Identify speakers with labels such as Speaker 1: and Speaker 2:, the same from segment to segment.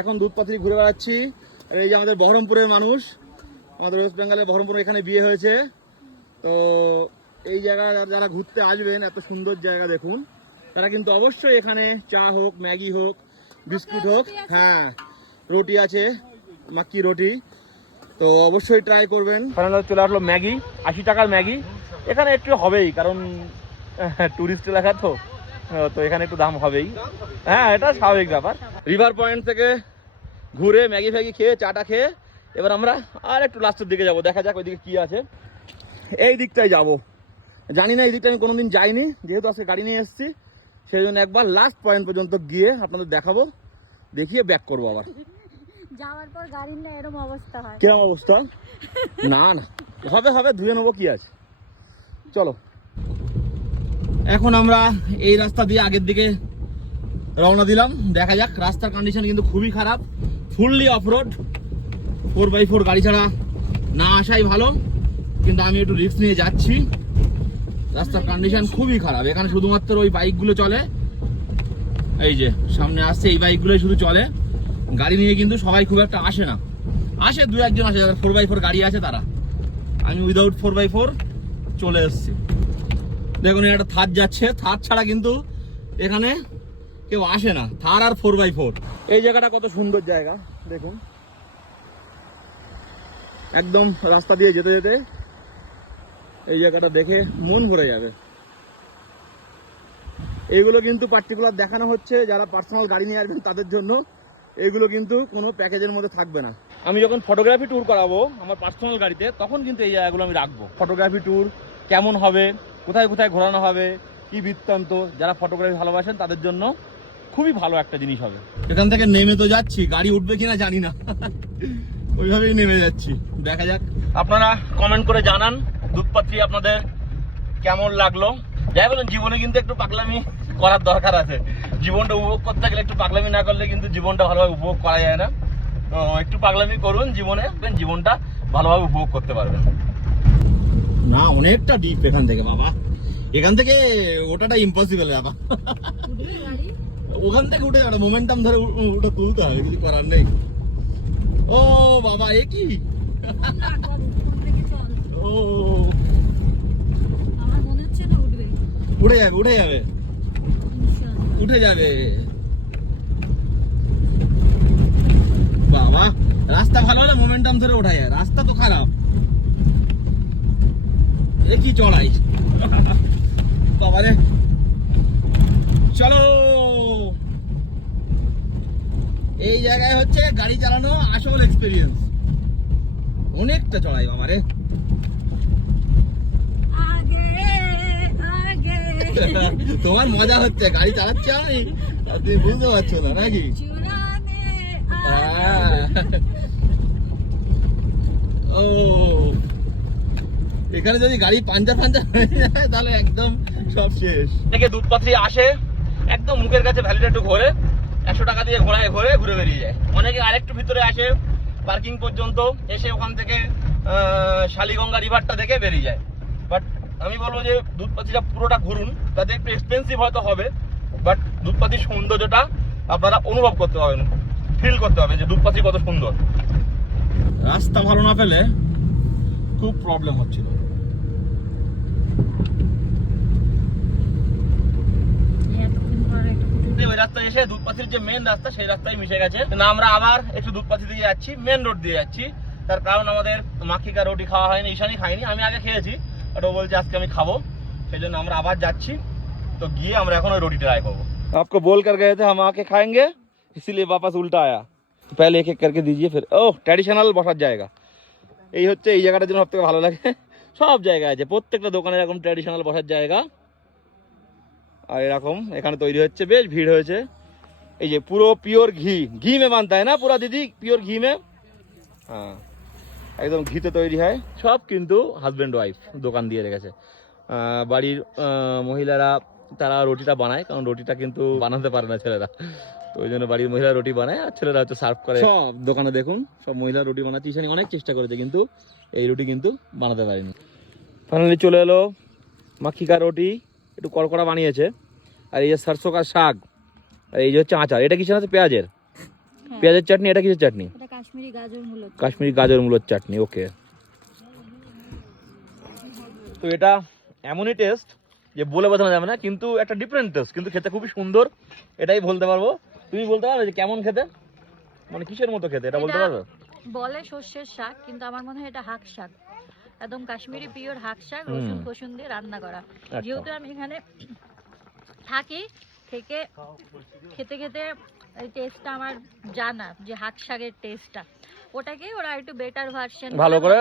Speaker 1: এখন দুধপাথরি ঘুরে বেড়াচ্ছি। আর এই যে আমাদের বহরমপুরের মানুষ আমাদের ওয়েস্ট বেঙ্গলের বহরমপুরে এখানে বিয়ে হয়েছে। তো এই জায়গা যারা ঘুরতে আসবেন এত সুন্দর জায়গা দেখুন। তারা কিন্তু অবশ্যই এখানে চা হোক ম্যাগি হোক বিস্কুট হোক হ্যাঁ রুটি আছে মাক্কি রুটি। তো অবশ্যই ট্রাই করবেন। ফাইনাল চলে আসলো ম্যাগি আশি টাকার ম্যাগি। এখানে একটু হবেই কারণ টুরিস্ট এলাকা তো। তো এখানে একটু দাম হবেই। হ্যাঁ এটা স্বাভাবিক ব্যাপার। রিভার পয়েন্ট থেকে ঘুরে ম্যাগি ফ্যাগি খেয়ে চাটা খেয়ে এবার আমরা আর একটু লাস্টের দিকে যাব। দেখা যাক ওইদিকে কি আছে। এই দিকটায় যাব। জানি না এই দিকটা আমি কোনোদিন যাইনি যেহেতু আজকে গাড়ি নিয়ে এসেছি সেই জন্য একবার লাস্ট পয়েন্ট পর্যন্ত গিয়ে আপনাদের দেখাবো। দেখিয়ে ব্যাক করব আবার।
Speaker 2: যাওয়ার পর গাড়ির না এরকম অবস্থা হয়।
Speaker 1: কিরম অবস্থা? না না। হবে হবে ধুয়ে নেব কি আছে। চলো। এখন আমরা এই রাস্তা দিয়ে আগের দিকে রওনা দিলাম। দেখা যাক, রাস্তার কন্ডিশন কিন্তু খুবই খারাপ। Fully offroad four by four গাড়ি ছাড়া না আসাই ভালো। কিন্তু আমি একটু রিস্ক নিয়ে যাচ্ছি। রাস্তার কন্ডিশন খুবই খারাপ। এখানে শুধুমাত্র ওই বাইকগুলো চলে। এই যে, সামনে আসছে, এই বাইকগুলোই শুধু চলে। গাড়ি নিয়ে কিন্তু সবাই খুব একটা আসে না। আসে দু একজন আসে ফোর বাই ফোর গাড়ি আছে তারা। আমি উইদাউট ফোর বাই ফোর চলে এসেছি। দেখুন একটা থার যাচ্ছে। থার ছাড়া কিন্তু এখানে কেউ আসে না। থার আর ফোর বাই ফোর এই জায়গাটা কত সুন্দর জায়গা, দেখুন। একদম রাস্তা দিয়ে যেতে যেতে এই জায়গাটা দেখে মন ভরে যাবে। এইগুলো কিন্তু পার্টিকুলার দেখানো হচ্ছে, যারা পার্সোনাল গাড়ি নিয়ে আসবেন তাদের জন্য। এগুলো কিন্তু কোনো প্যাকেজের মধ্যে থাকবে না। আমি যখন ফটোগ্রাফি ট্যুর করাবো আমার পার্সোনাল গাড়িতে, তখন কিন্তু এই জায়গাগুলো আমি রাখব। ফটোগ্রাফি ট্যুর কেমন হবে কোথায় কোথায় ঘোরানো হবে কি বৃত্তান্ত যারা ফটোগ্রাফি ভালোবাসেন তাদের জন্য খুবই ভালো একটা জিনিস হবে। এখান থেকে নেমে তো যাচ্ছি গাড়ি উঠবে কিনা জানি না। ওইভাবেই নেমে যাচ্ছি দেখা যাক। আপনারা কমেন্ট করে জানান দুধপাত্রী আপনাদের কেমন লাগল। যাই বলুন জীবনে কিন্তু একটু পাগলামি করার দরকার আছে। জীবনটা উপভোগ করতে গেলে একটু পাগলামি না করলে কিন্তু জীবনটা ভালোভাবে উপভোগ করা যায় না। তো একটু পাগলামি করুন জীবনে জীবনটা ভালোভাবে উপভোগ করতে পারবেন। না অনেকটা ডিপ এখান থেকে বাবা। এখান থেকে ওটাটা ইম্পসিবল বাবা ওখান থেকে উঠে যাবে মোমেন্টাম ধরে ওটা তুলতে হবে, কিছু করার নেই। ও বাবা, এ কি। ও। উঠে যাবে উঠে যাবে। উঠে যাবে। বাবা, রাস্তা ভালো হলে মোমেন্টাম ধরে ওঠা যায়, রাস্তা তো খারাপ। এ কি চড়াই? বাবারে চলো। এই জায়গায় হচ্ছে গাড়ি চালানো আসল এক্সপিরিয়েন্স অনেকটা চড়াই
Speaker 2: আগে আগে।
Speaker 1: তোমার মজা হচ্ছে গাড়ি চালাচ্ছি আমি? তুমি বুঝতে পারছ না নাকি? ও। এখানে যদি গাড়ি পাঞ্জা পাঞ্জা হয়ে যায় তাহলে একদম সব শেষ। থেকে দুধপাত্রী আসে একদম মুখের কাছে ভ্যালিটা একটু ঘোরে একশো টাকা দিয়ে ঘোরায় ঘোরে ঘুরে বেরিয়ে যায়। অনেকে আরেকটু ভিতরে আসে পার্কিং পর্যন্ত এসে ওখান থেকে শালিগঙ্গা রিভারটা দেখে বেরিয়ে যায়। বাট আমি বলব যে দুধপাতিটা পুরোটা ঘুরুন তাতে একটু এক্সপেন্সিভ হয়তো হবে বাট দুধপাতির সৌন্দর্যটা আপনারা অনুভব করতে পারবেন ফিল করতে হবে যে দুধপাতি কত সুন্দর। রাস্তা ভালো না পেলে খুব প্রবলেম হচ্ছিল। ওই রাস্তায় এসে দুধপাথির যে মেন রাস্তা সেই রাস্তায় মিশে গেছে। না আমরা আবার একটু দুধপাথি দিয়ে যাচ্ছি মেন রোড দিয়ে যাচ্ছি। তার কারণ আমাদের মাখিকা রুটি খাওয়া হয়নি ঈশানি খাইনি আমি আগে খেয়েছি বাট ও বলছে আজকে আমি খাব। সেই জন্য আমরা আবার যাচ্ছি। তো গিয়ে আমরা এখন ওই রুটি ট্রাই করব। आपको बोल কর गए थे हम आके खाएंगे इसीलिए वापस उल्टा आया। पहले এক एक करके दीजिए फिर ओह ट्रेडिशनल बहुत जाएगा। এই হচ্ছে এই জায়গাটার জন্য সবথেকে ভালো লাগে। সব জায়গা আছে, প্রত্যেকটা দোকানে এরকম ট্র্যাডিশনাল বসার জায়গা। আর এরকম, এখানে তৈরি হচ্ছে বেশ, ভিড় হয়েছে। এই যে পুরো পিওর ঘি ঘি মে মানতে হয় না পুরো দিদি? পিওর ঘি মে হ্যাঁ একদম ঘিতে তৈরি হয়। সব কিন্তু হাজব্যান্ড ওয়াইফ দোকান দিয়ে রেখেছে। বাড়ির মহিলারা তারা রুটিটা বানায়, কারণ রুটিটা কিন্তু বানাতে পারে না ছেলেরা। তো ওই জন্য বাড়ির মহিলা রুটি বানায় আর ছেলেরা হচ্ছে সার্ভ করে। সব দোকানে দেখুন সব মহিলা রুটি বানাচ্ছে। ঈশানি অনেক চেষ্টা করেছে কিন্তু এই রুটি কিন্তু বানাতে পারেনি। ফাইনালি চলে এলো মাখিকা রুটি একটু কড়কড়া বানিয়েছে। আর এই যে সরষো কা শাক আর এই যে হচ্ছে আচার এটা কিসের আছে? পেঁয়াজের।
Speaker 2: হ্যাঁ।
Speaker 1: পেঁয়াজের চাটনি এটা কিসের চাটনি?
Speaker 2: এটা কাশ্মীরি গাজর মূল
Speaker 1: কাশ্মীরি গাজর মূলোর চাটনি ওকে। তো এটা এমনই টেস্ট যে বলে বোঝানো যাবে না কিন্তু একটা ডিফারেন্ট টেস্ট কিন্তু খেতে খুবই সুন্দর এটাই বলতে পারব। তুমি বলতে পারবে যে কেমন খেতে? মানে কিসের মতো খেতে? এটা বলতে পারবে?
Speaker 2: বলে শস্যের শাক কিন্তু আমার মনে হয় এটা হাক শাক। একদম কাশ্মীরি পিওর হাক শাক রসুন ফসুন দিয়ে রান্না করা।
Speaker 1: আচ্ছা।
Speaker 2: যেহেতু আমি এখানে থাকি থেকে খেতে খেতে এই টেস্টটা আমার জানা যে হাক শাকের টেস্টটা ওটাকে ওরা একটু বেটার ভার্সন
Speaker 1: ভালো করে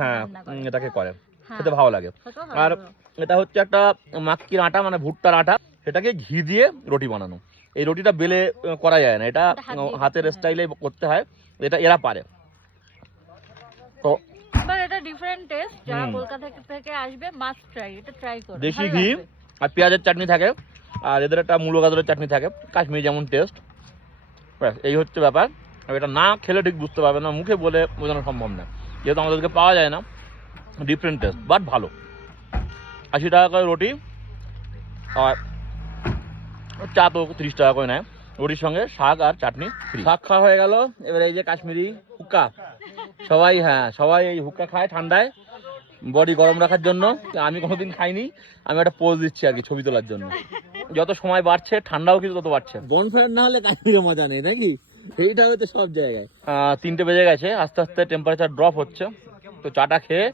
Speaker 1: হ্যাঁ এটাকে করে। খেতে ভালো লাগে। আর এটা হচ্ছে একটা মাক্কির আটা মানে ভুট্টার আটা। সেটাকে ঘি দিয়ে রুটি বানানো। এই রুটিটা বেলে করা যায় না। এটা হাতের স্টাইলে করতে হয়। এটা এরা পারে। তো
Speaker 2: এটা ডিফারেন্ট টেস্ট যারা কলকাতা থেকে আসবে মাস্ট ট্রাই এটা ট্রাই করো।
Speaker 1: দেশি ঘি আর পেঁয়াজের চাটনি থাকে আর এদের একটা মূলো গাজরের চাটনি থাকে কাশ্মীরি যেমন টেস্ট এই হচ্ছে ব্যাপার। এটা না খেলে ঠিক বুঝতে পারবে না মুখে বলে বোঝানো সম্ভব না। যেহেতু আমাদেরকে পাওয়া যায় না ডিফারেন্ট টেস্ট বাট ভালো। আশি টাকা করে রুটি আর চা তো তিরিশ টাকা করে নেয়। রুটির সঙ্গে শাক আর চাটনি শাক খাওয়া হয়ে গেল এবার এই যে কাশ্মীরি হুক্কা। সবাই হ্যাঁ সবাই এই হুক্কা খায় ঠান্ডায় বডি গরম রাখার জন্য। আমি কোনোদিন খাইনি আমি একটা পোজ দিচ্ছি আর কি ছবি তোলার জন্য। যত সময় বাড়ছে ঠান্ডাও কিন্তু তত বাড়ছে।
Speaker 3: বনফায়ার না হলে কাশ্মীরে মজা নেই নাকি? এইটা হয়তো সব জায়গায়।
Speaker 1: তিনটে বেজে গেছে আস্তে আস্তে টেম্পারেচার ড্রপ হচ্ছে। তো চাটা খেয়ে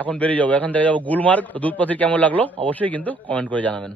Speaker 1: এখন বেরিয়ে যাব এখান থেকে যাব গুলমার্গ। দুধ পাতির কেমন লাগল? অবশ্যই কিন্তু কমেন্ট করে জানাবেন।